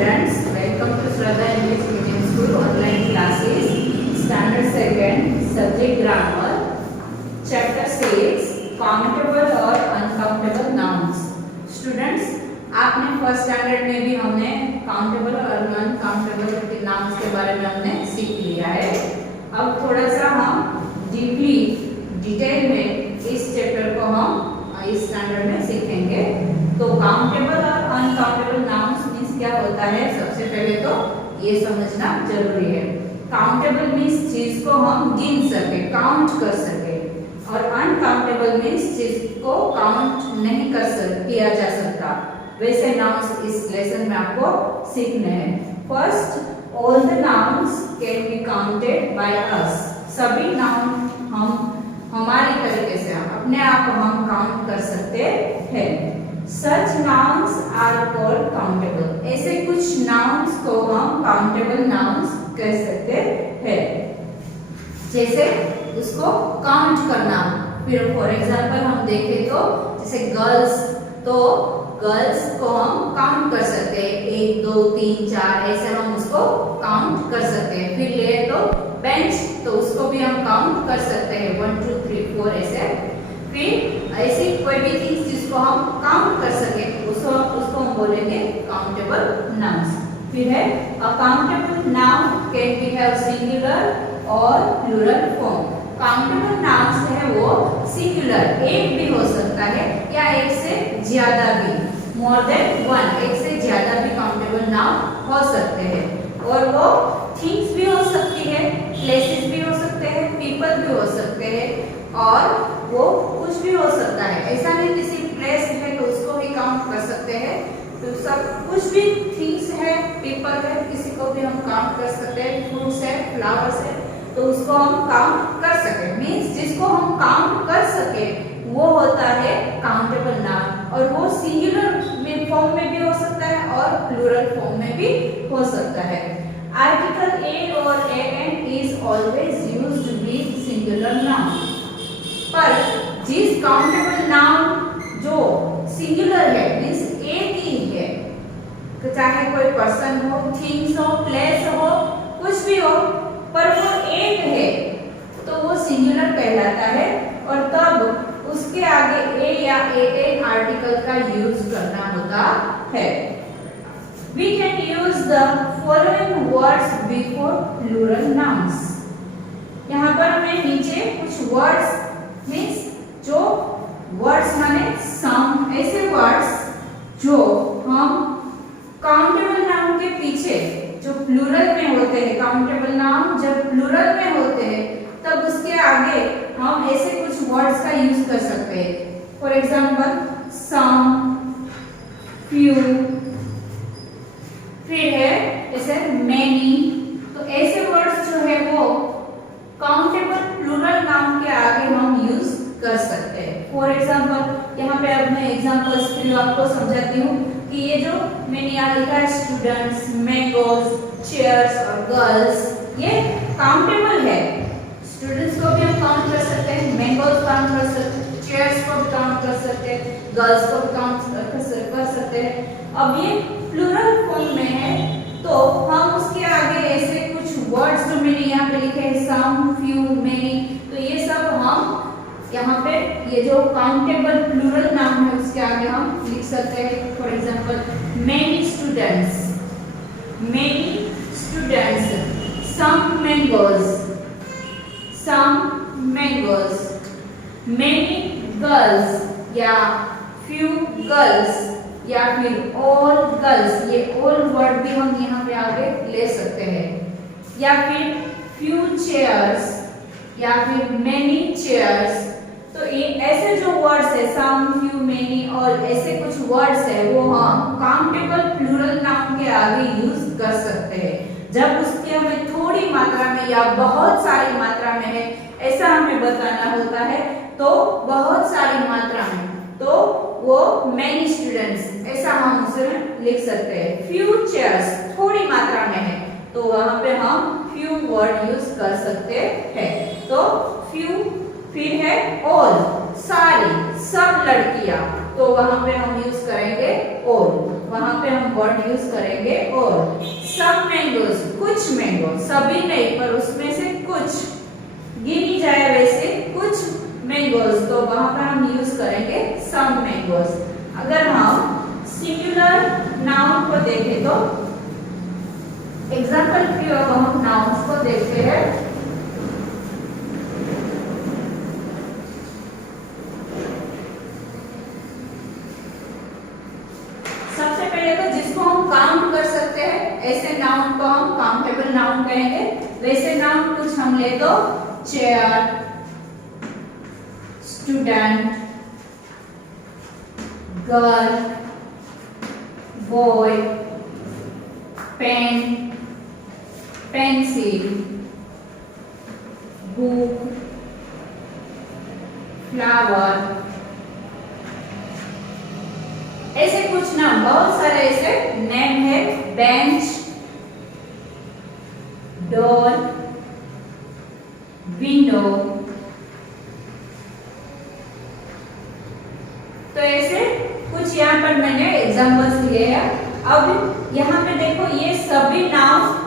students, welcome to Shraddha English Medium School online classes, standard 2nd, subject grammar, chapter 6, countable और uncountable nouns. Students, आपने first standard में भी हमने countable और uncountable के nouns के बारे में हमने सीख लिया है. अब थोड़ा सा हम डीपली डिटेल में इस चैप्टर को हम इस स्टैंडर्ड में सीखेंगे. तो काउंटेबल और अनकाउंटेबल नाउन्स मींस क्या होता है, सबसे पहले तो ये समझना जरूरी है. काउंटेबल मींस चीज को हम गिन सके, काउंट कर सके, और अनकाउंटेबल मींस चीज को काउंट नहीं किया जा सकता. वैसे नाउन्स इस लेसन में आपको सीखने हैं. First, all the nouns can be counted by us. सभी नाउन हम हमारी तरीके से अपने आप हम काउंट कर सकते हैं. सच नाउन्स आर कॉल्ड काउंटेबल. ऐसे कुछ नाउन्स को हम काउंटेबल नाउन्स कह सकते हैं. जैसे उसको काउंट करना. फिर फॉर एग्जांपल हम देखें तो जैसे गर्ल्स, तो गर्ल्स को हम काउंट कर सकते हैं. 1 2 3 4 ऐसे हम उसको काउंट कर सकते हैं. फिर ले तो बेंच, तो उसको भी हम काउंट कर सकते हैं 1 2 3 4 ऐसे. फिर ऐसी कोई भी चीज जिसको हम काउंट कर सके उसको हम बोलेंगे काउंटेबल नाउन्स. फिर है accountable noun can be have singular और प्लूरल फॉर्म. काउंटेबल नाउन्स है वो सिंगुलर, एक भी हो सकता है या एक से ज्यादा भी, मोर देन वन, एक से ज्यादा भी काउंटेबल नाउन हो सकते हैं. और वो थिंग्स भी हो सकती है, प्लेसेस भी हो सकते हैं, पीपल भी हो सकते हैं, और वो कुछ भी हो सकता है. ऐसा नहीं किसी प्लेस है तो उसको भी काउंट कर सकते हैं. तो सब कुछ भी थिंग्स है, पीपल है, किसी को भी हम काउंट कर सकते हैं. फ्रूट्स है, फ्लावर्स है, तो उसको हम काउंट कर सके. मींस जिसको हम काउंट कर सके वो होता है काउंटेबल नाउन. और वो सिंगुलर में फॉर्म में भी हो सकता है और प्लूरल फॉर्म में भी हो सकता है. आर्टिकल ए और an is always used with singular noun. पर जिस काउंटेबल नाउन जो सिंगुलर है, मींस एक ही है, चाहे कोई पर्सन हो, थिंग्स हो, प्लेस हो, कुछ भी हो, पर वो एक है तो वो सिंगुलर कहलाता है. और तब उसके आगे ए या एन आर्टिकल का यूज करना होता है. We can use the following words before plural nouns. यहाँ पर हमें नीचे कुछ words मीन्स जो वर्ड्स माने सम, ऐसे वर्ड्स जो हम काउंटेबल नाउन के पीछे जो प्लूरल में होते हैं, काउंटेबल नाउन जब प्लूरल में होते हैं तब उसके आगे हम ऐसे कुछ वर्ड्स का यूज कर सकते हैं. फॉर एग्जांपल सम, फ्यू, फिर है जैसे मेनी. तो ऐसे वर्ड्स जो है वो काउंटेबल प्लूरल नाउन के आगे हम यूज कर सकते हैं. फॉर एग्जांपल यहाँ पे अब मैं एग्जांपल्स के लिए आपको समझाती हूँ कि ये जो मैंने यहाँ लिखा है स्टूडेंट्स, मैंगोज, चेयर्स और गर्ल्स, ये काउंटेबल है. स्टूडेंट्स को भी हम काउंट कर सकते हैं, मैंगोज काउंट कर सकते हैं, चेयर्स को भी काउंट कर सकते हैं, गर्ल्स को भी काउंट कर सकते हैं. अब ये प्लूरल फॉर्म में है तो हम उसके आगे ऐसे कुछ वर्ड्स जो मैंने यहाँ पे लिखे हैं सम, फ्यू, मेनी, तो ये सब हम यहाँ पे ये जो काउंटेबल प्लूरल नाउन है उसके आगे हम लिख सकते हैं. For example many students, some mangoes, many girls या फ्यू गर्ल्स या फिर ऑल गर्ल्स. ये ऑल वर्ड भी हम यहाँ पे आगे ले सकते हैं. या फिर फ्यू चेयर्स या फिर मेनी चेयर्स. तो ये ऐसे जो वर्ड्स है सम, फ्यू, मेनी, ऑल, ऐसे कुछ वर्ड्स है वो हम काउंटेबल प्लूरल नाउन के आगे यूज कर सकते हैं. जब उसकी हमें थोड़ी मात्रा में या बहुत सारी मात्रा में है ऐसा हमें बताना होता है तो बहुत सारी मात्रा में, तो वो मेनी स्टूडेंट्स ऐसा हम उसे लिख सकते हैं. फ्यू चेयर्स थोड़ी मात्रा में है तो वहां पे हम फ्यू वर्ड यूज कर सकते हैं. तो फ्यू, फिर है ऑल, सारी, सब लड़कियां, तो वहां पे हम यूज करेंगे ऑल. वहां पे हम वर्ड यूज करेंगे और। सम मैंगोज, कुछ मैंगो, सभी नहीं पर उसमें से कुछ गिनी जाए वैसे कुछ मैंगोज, तो वहां पर हम यूज करेंगे सम मैंगोज। अगर हम सिंगुलर नाउन को देखें तो एग्जांपल की ओर हम नाउन्स को देखते हैं। सबसे पहले तो जिसको हम काउंट कर सकते हैं ऐसे नाउन को हम काउंटेबल नाउन कहेंगे। वैसे नाउन कुछ हम ले तो chair, student, girl, boy, pen, pencil, book, flower, ऐसे कुछ नाम, बहुत सारे ऐसे नेम है। बेंच, डोर, विंडो, तो ऐसे कुछ यहाँ पर मैंने एग्जांपल्स लिए हैं। अब यहाँ पे देखो ये सभी नाउन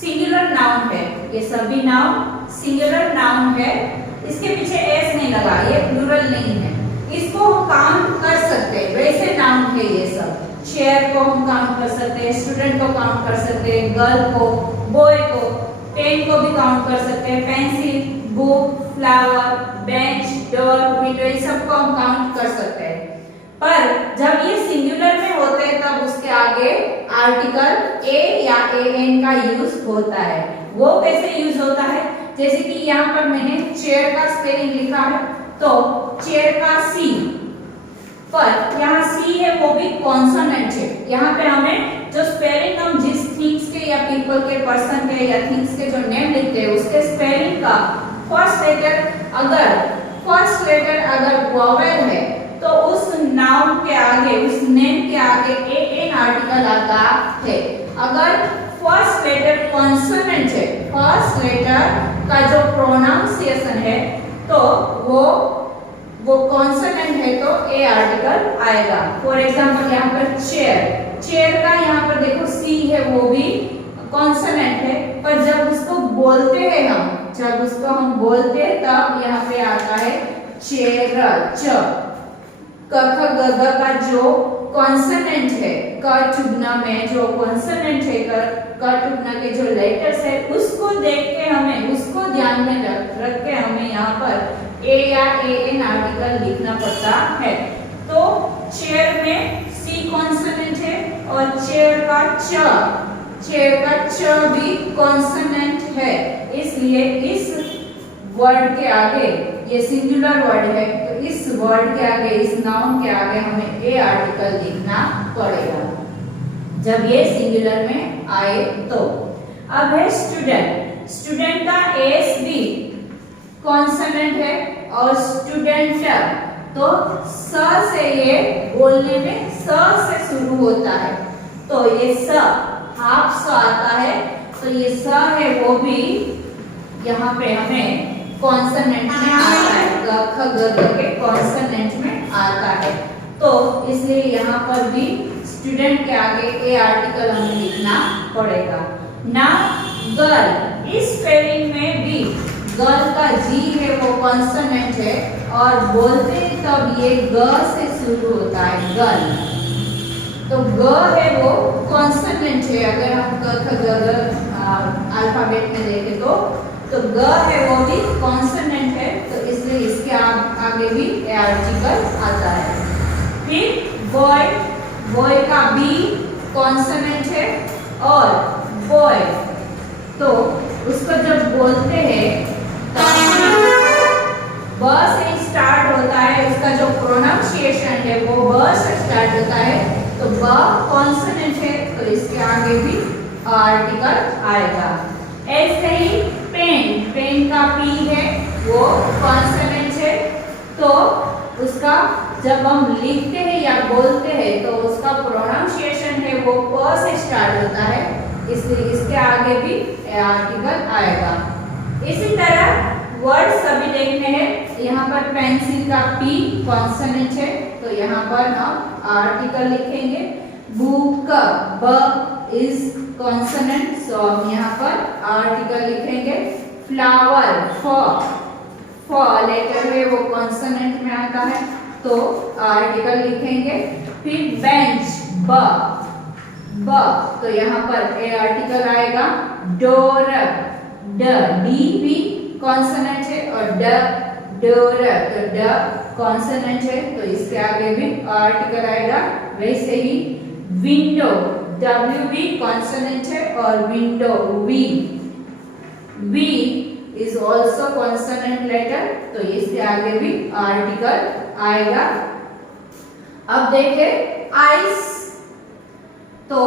सिंगुलर नाउन है, ये सभी नाउन सिंगुलर नाउन है। इसके पीछे एस नहीं लगा, ये प्लूरल नहीं है। इसको हम काउंट कर सकते हैं, वैसे नाउन है ये सब। चेयर को हम काउंट कर सकते हैं, स्टूडेंट को काउंट कर सकते हैं, गर्ल को, बॉय को, पेन को भी काउंट कर सकते हैं, pencil, book, flower, bench, door, window, इन सबको हम काउंट कर सकते हैं। पर जब ये सिंगुलर में होते हैं तब उसके आगे आर्टिकल ए या एन का यूज होता है। वो कैसे यूज होता है? जैसे कि यहाँ पर मैंने चेयर का स्पेलिंग लिखा है तो चेयर का सी, पर यहाँ सी है वो भी कॉन्सोनेंट है। यहाँ पे हमें जो स्पेलिंग हम जिस थिंग्स के या पीपल के, पर्सन के या थिंग्स के जो नेम लिखते हैं उसके स्पेलिंग का फर्स्ट लेटर अगर वोवेल है तो उस नाउन के आगे, उस नेम के आगे ए एन आर्टिकल आता है। अगर फर्स्ट लेटर कॉन्सोनेंट है, फर्स्ट लेटर का जो प्रोनाउंसिएशन है तो वो कॉन्सोनेंट है तो ए आर्टिकल आएगा। फॉर एग्जांपल यहाँ पर चेयर का यहाँ पर देखो सी है वो भी कॉन्सोनेंट है, पर जब उसको बोलते हैं हम बोलते हैं तब यहाँ पे आता है चेयर। च क ख ग घ का जो कॉन्सोनेंट है, क टुगना में जो कॉन्सोनेंट है, क टुगना के जो लेटर्स है उसको देख के हमें, उसको ध्यान में रख के हमें यहाँ पर ए या ए एन आर्टिकल लिखना पड़ता है। तो चेयर में सी कॉन्सोनेंट है और चेयर का च भी कॉन्सोनेंट है, इसलिए इस वर्ड के आगे, ये सिंगुलर वर्ड है तो इस वर्ड के आगे, इस नाउन के आगे हमें ए आर्टिकल लिखना पड़ेगा जब ये सिंगुलर में आए तो। अब है स्टूडेंट का एस भी कॉन्सोनेंट है और स्टूडेंट तो स से ये बोलने में स से शुरू होता है तो ये स हाफ स आता है, तो ये स है वो भी यहाँ पे हमें कॉन्सोनेंट में आता है, ग ख ग घ के कॉन्सोनेंट में आता है। तो इसलिए यहाँ पर भी स्टूडेंट के आगे ए आर्टिकल हमें लिखना पड़ेगा। नाउ गर्ल, इस स्पेलिंग में भी गर्ल का जी है वो कॉन्सोनेंट है और बोलते तब ये ग से शुरू होता है, गर्ल। तो ग है वो कॉन्सोनेंट है, अगर हम ग ख ग घ अल्फाबेट में देखें तो ग है वो भी कॉन्सोनेंट है, तो इसलिए इसके आगे भी ए आर्टिकल आता है। फिर बॉय का बी कॉन्सोनेंट है और बॉय तो उसको जब बोलते हैं तो ब से स्टार्ट होता है, उसका जो प्रोनाउंसिएशन है वो ब से स्टार्ट होता है, तो ब कॉन्सोनेंट है तो इसके आगे भी आर्टिकल आएगा। ऐसे ही पेन का पी है वो कॉन्सोनेंट है, तो उसका जब हम लिखते हैं या बोलते हैं तो उसका प्रोनाउंसिएशन है वो प से स्टार्ट होता है, इसलिए इसके आगे भी आर्टिकल आएगा। इसी तरह वर्ड सभी देखने हैं, यहाँ पर पेंसिल का पी कॉन्सोनेंट है तो यहाँ पर हम आर्टिकल लिखेंगे। बुक, ब इज कॉन्सोनेंट, सो हम यहाँ पर आर्टिकल लिखेंगे। फ्लावर, फ लेटर है वो कॉन्सोनेंट में आता है तो आर्टिकल लिखेंगे। फिर बेंच, ब तो यहाँ पर ए आर्टिकल आएगा। डोर, ड, डी भी कॉन्सोनेंट है और ड, डोर तो ड कॉन्सोनेंट है तो इसके आगे भी आर्टिकल आएगा। वैसे ही विंडो, डब्ल्यू भी कॉन्सोनेंट है और window V is also consonant letter तो इसके आगे भी आर्टिकल आएगा। अब देखें आइस, तो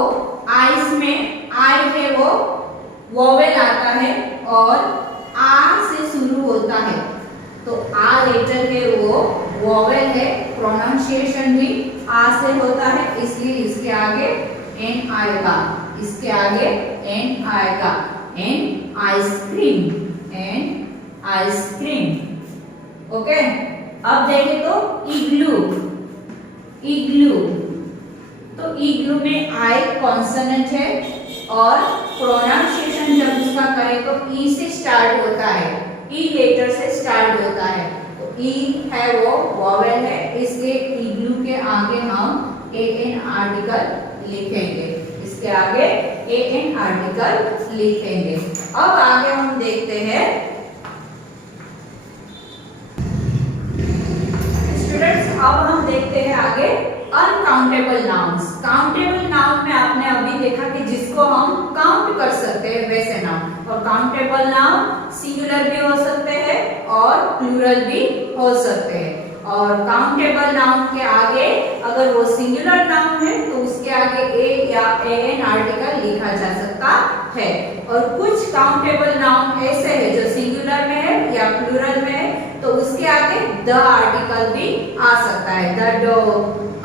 आइस में आई है वो वोवेल आता है और आ से शुरू होता है तो आ लेटर है वो वोवेल है, प्रोनाउंसिएशन भी आ से होता है इसलिए इसके आगे एन आएगा। इसके आगे एन आएगा। An ice cream, an ice cream. Okay, अब देखें तो इग्लू, तो इग्लू में आई कॉन्सोनेंट है और प्रोनाउंसिएशन जब उसका करें तो ई से स्टार्ट होता है, ई लेटर से स्टार्ट होता है तो ई है वो वोवेल है इसलिए इग्लू के आगे हम ए एन आर्टिकल लिखेंगे। इसके आगे ए एन आर्टिकल लिखेंगे। अब आगे हम देखते हैं स्टूडेंट्स, अब हम देखते हैं आगे अनकाउंटेबल नाउन्स। काउंटेबल नाउन में आपने अभी देखा कि जिसको हम काउंट कर सकते हैं वैसे नाउन, और काउंटेबल नाउन सिंगुलर भी हो सकते हैं और प्लूरल भी हो सकते हैं। और काउंटेबल नाउन के आगे अगर वो सिंगुलर नाउन है तो उसके आगे ए या ए एन आर्टिकल लिखा जा सकता है। और कुछ काउंटेबल नाउन ऐसे है जो सिंगुलर में है या प्लूरल में है तो उसके आगे द आर्टिकल भी आ सकता है। The dog,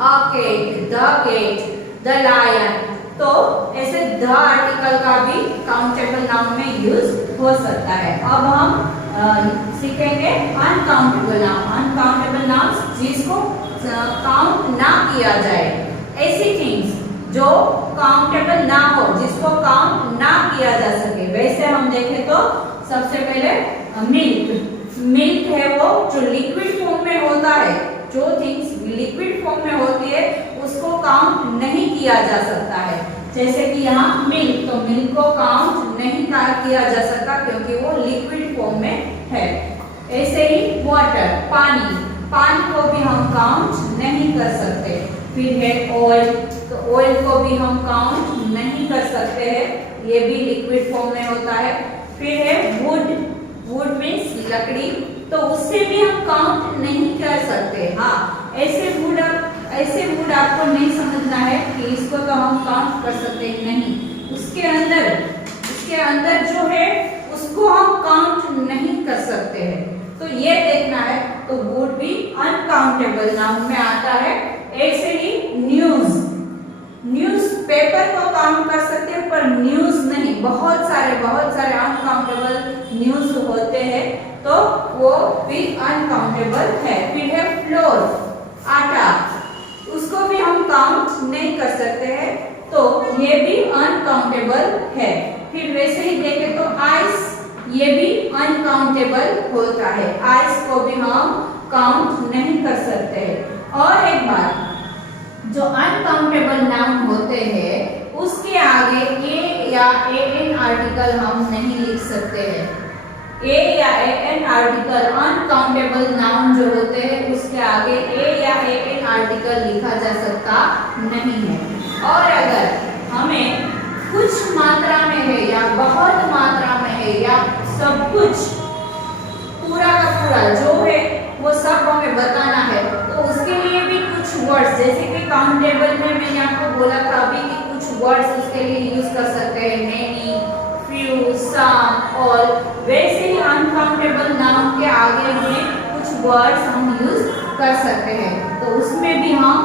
a cat, the cat, the lion, तो ऐसे द आर्टिकल का भी काउंटेबल नाउन में यूज हो सकता है। अब हम सीखेंगे अनकाउंटेबल नाउन। अनकाउंटेबल नाउन जिसको काउंट ना किया जाए, ऐसी थिंग्स जो काउंटेबल ना हो, जिसको काउंट ना किया जा सके। वैसे हम देखें तो सबसे पहले मिल्क है वो जो लिक्विड फॉर्म में होता है, जो थिंग्स लिक्विड फॉर्म में होती है उसको काउंट नहीं किया जा सकता है। जैसे कि यहाँ मिल्क, तो मिल्क को काउंट नहीं किया जा सकता क्योंकि वो लिक्विड फॉर्म में है। ऐसे ही वाटर, पानी को भी हम काउंट नहीं कर सकते। फिर है ऑयल, तो ऑयल को भी हम काउंट नहीं कर सकते हैं, ये भी लिक्विड फॉर्म में होता है। फिर है वुड मीन्स लकड़ी, तो उससे भी हम काउंट नहीं कर सकते। हाँ, ऐसे वुड आपको नहीं समझना है कि इसको तो हम काउंट कर सकते हैं, नहीं। उसके अंदर जो है उसको हम काउंट नहीं कर सकते हैं, तो ये देखना है। तो वुड भी अनकाउंटेबल नाउन में आता है। ऐसे ही न्यूज पेपर को काउंट कर सकते हैं पर न्यूज नहीं। बहुत सारे अनकाउंटेबल न्यूज होते हैं तो वो भी अनकाउंटेबल है। फिर है फ्लोर, आटा, उसको भी हम काउंट नहीं कर सकते हैं तो ये भी अनकाउंटेबल है। फिर वैसे ही देखें तो आइस, ये भी अनकाउंटेबल होता है, आइस को भी हम काउंट नहीं कर सकते हैं। और एक बात, जो अनकाउंटेबल नाउन होते हैं उसके आगे ए या ए एन आर्टिकल हम नहीं लिख सकते हैं। ए या A an article uncountable noun जो होते हैं उसके आगे ए या ए एन आर्टिकल लिखा जा सकता नहीं है। और अगर हमें कुछ मात्रा में है या बहुत मात्रा में है या सब कुछ पूरा का पूरा जो है वो सब हमें बताना है तो उसके लिए भी कुछ वर्ड्स, जैसे कि काउंटेबल में मैंने आपको बोला था अभी कि कुछ वर्ड्स उसके लिए यूज कर सकते हैं, मेनी, फ्यू, सम, ऑल। वैसे ही अनकाउंटेबल नाउन के आगे में कुछ वर्ड्स हम यूज कर सकते हैं तो उसमें भी हम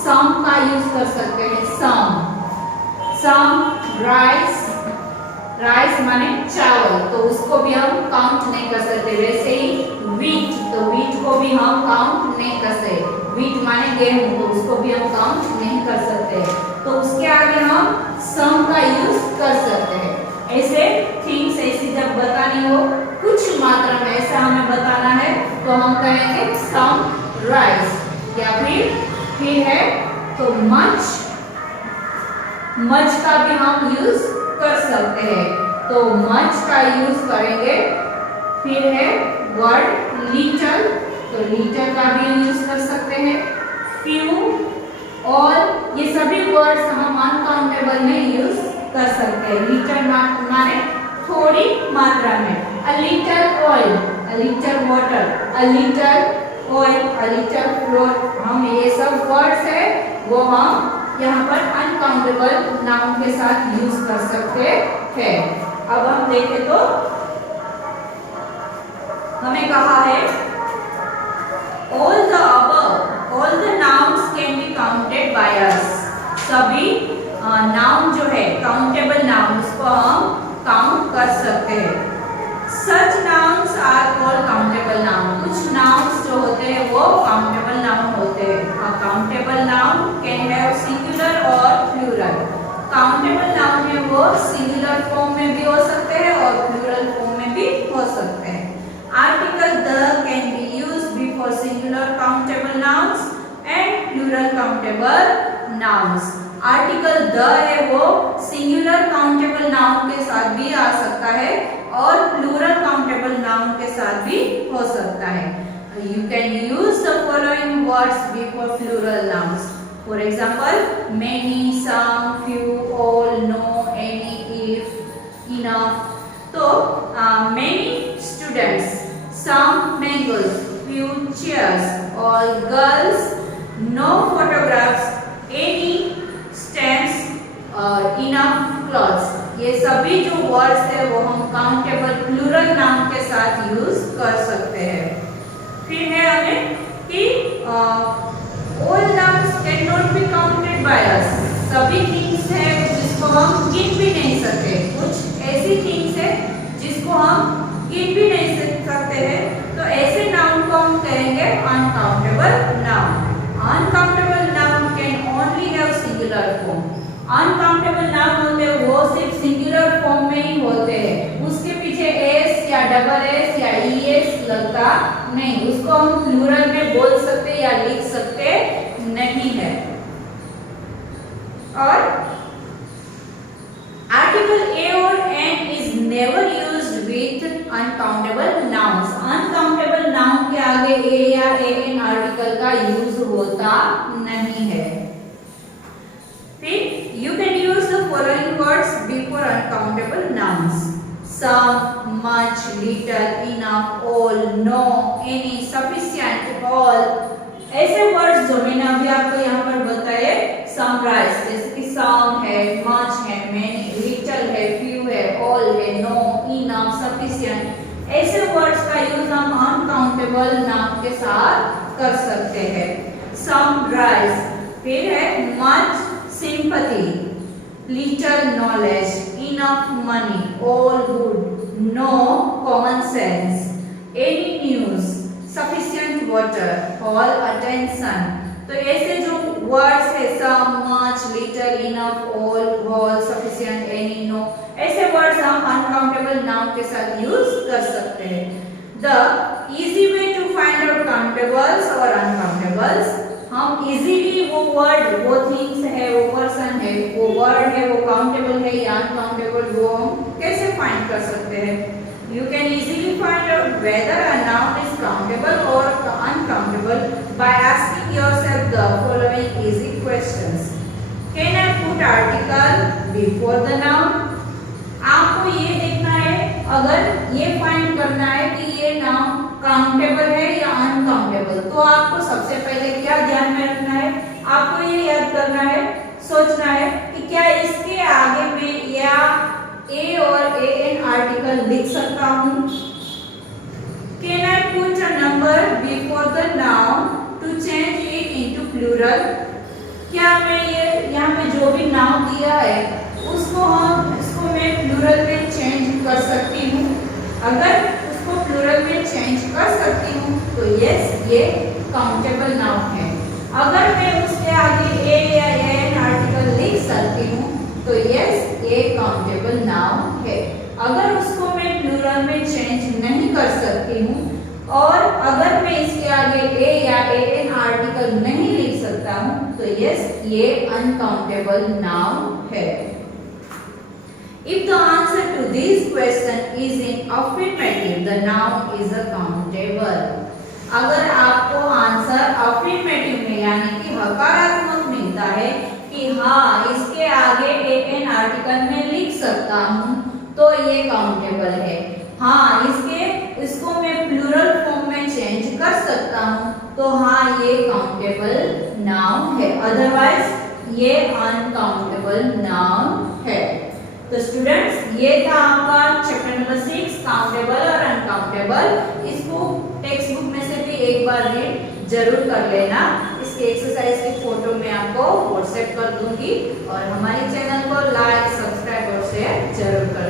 सम का यूज कर सकते हैं। सम राइस माने चावल, तो उसको भी हम काउंट नहीं कर सकते। वैसे ही वीट, तो वीट को भी हम काउंट नहीं कर सकते। वीट माने गेहूं, तो उसको भी हम काउंट नहीं कर सकते। तो ऐसे थिंग्स ऐसी जब बतानी हो कुछ मात्रा में ऐसा हमें बताना है तो हम कहेंगे सम राइस। या फिर है तो मच, मच का भी हम यूज कर सकते हैं तो मच का यूज करेंगे। फिर है वर्ड लिटल, तो लिटल का भी यूज कर सकते हैं। फ्यू, ऑल, ये सभी वर्ड्स हम अनकाउंटेबल में यूज कर सकते हैं। लिटल माने थोड़ी मात्रा में। A little oil, a little water, a little oil, a little flour, हम ये सब वर्ड्स है वो हम यहाँ पर अनकाउंटेबल नाउन के साथ यूज कर सकते हैं। अब हम देखें तो हमें कहा है all the above, all the nouns can be counted by us। सभी नाउन जो है काउंटेबल नाउन उसको हम काउंट कर सकते हैं। Such nouns are called countable noun। कुछ nouns जो होते हैं वो countable noun होते हैं। A countable noun can have singular और plural। countable noun में वो singular form में भी हो सकते हैं और plural form में भी हो सकते हैं। Article the can be used before singular countable nouns and plural countable nouns। Article the है वो सिंगुलर काउंटेबल नाउन के साथ भी आ सकता है और प्लूरल काउंटेबल नाउन के साथ भी हो सकता है। You can use the following words before plural nouns। For example, many, some, few, all, no, any, if, enough। तो many students, some mangoes, few chairs, all girls, no photographs, any stamps और enough clothes, ये सभी जो words है वो हम countable plural noun के साथ यूज कर सकते हैं। फिर है हमें कि all nouns can not be counted by us. सभी थिंग्स है जिसको हम गिन भी नहीं सकते। कुछ ऐसी थिंग्स है जिसको हम गिन भी नहीं सकते हैं तो ऐसे नाउन को हम कहेंगे uncountable noun. Uncountable noun can only have singular form. Uncountable noun होते हैं वो सिर्फ सिंगुलर फॉर्म में ही होते हैं, उसके पीछे एस या डबल एस या ईएस लगता नहीं, उसको हम प्लूरल में बोल सकते या लिख सकते नहीं है। और आर्टिकल ए और an is never used with uncountable nouns. Uncountable noun के आगे ए या एन आर्टिकल का यूज होता नहीं है। फिर you can use the following words before uncountable nouns: some, much, little, enough, all, no, any, sufficient, all। ऐसे वर्ड्स जो मैंने अभी आपको यहाँ पर बताए समराइज, जैसे कि some है, much है, many, little है, few है, all है, no, enough, sufficient। ऐसे वर्ड्स का यूज हम अनकाउंटेबल नाउन के साथ कर सकते हैं। समराइज। फिर है much sympathy, little knowledge, enough money, all good, no common sense, any news, sufficient water, all attention। तो ऐसे जो वर्ड्स है some, much, little, enough, all, sufficient, any, no, ऐसे वर्ड्स हम अनकाउंटेबल नाउन के साथ यूज कर सकते हैं। The easy way to find out countables और uncountables, हम इजीली वो वर्ड, वो थिंग्स है, वो पर्सन है, वो वर्ड है, वो काउंटेबल है या अनकाउंटेबल, वो हम कैसे फाइंड कर सकते हैं? You can easily find out whether a noun is countable और uncountable by asking yourself the following easy questions. Can I put article before the noun? आपको ये देखना है, अगर ये फाइंड करना है कि ये नाउन काउंटेबल है या अनकाउंटेबल, तो आपको सबसे पहले क्या ध्यान में रखना है? आपको ये याद करना है, सोचना है कि क्या इसके आगे में या ए और ए एन आर्टिकल लिख सकता हूँ? Can I put a number before the noun to change it into plural? क्या मैं ये यहाँ पे जो भी नाउन दिया है उसको मैं प्लूरल में चेंज कर सकती हूँ? अगर उसको प्लूरल में चेंज कर सकती हूँ तो यस, ये काउंटेबल नाउन है। अगर मैं उसके आगे ए या एन आर्टिकल लिख सकती हूँ तो यस, ये काउंटेबल नाउन है। अगर उसको मैं प्लूरल में चेंज नहीं कर सकती हूँ और अगर मैं इसके आगे ए या एन आर्टिकल नहीं लिख सकता हूँ तो यस ये अनकाउंटेबल नाउन है। If the answer to this question is in affirmative, the noun is a countable. अगर आपको आंसर अफर्मेटिव में यानी कि हकारात्मक मिलता है कि हाँ इसके आगे एन आर्टिकल में लिख सकता हूँ तो ये काउंटेबल है। हाँ इसको मैं प्लूरल फॉर्म में चेंज कर सकता हूँ तो हाँ ये काउंटेबल नाउन है, अदरवाइज ये अनकाउंटेबल नाउन है। तो स्टूडेंट्स ये था आपका चैप्टर नंबर 6 काउंटेबल और अनकाउंटेबल। इसको टेक्स्ट बुक में से भी एक बार रीड जरूर कर लेना। इसके एक्सरसाइज की फोटो मैं आपको व्हाट्सएप कर दूंगी और हमारे चैनल को लाइक, सब्सक्राइब और शेयर जरूर कर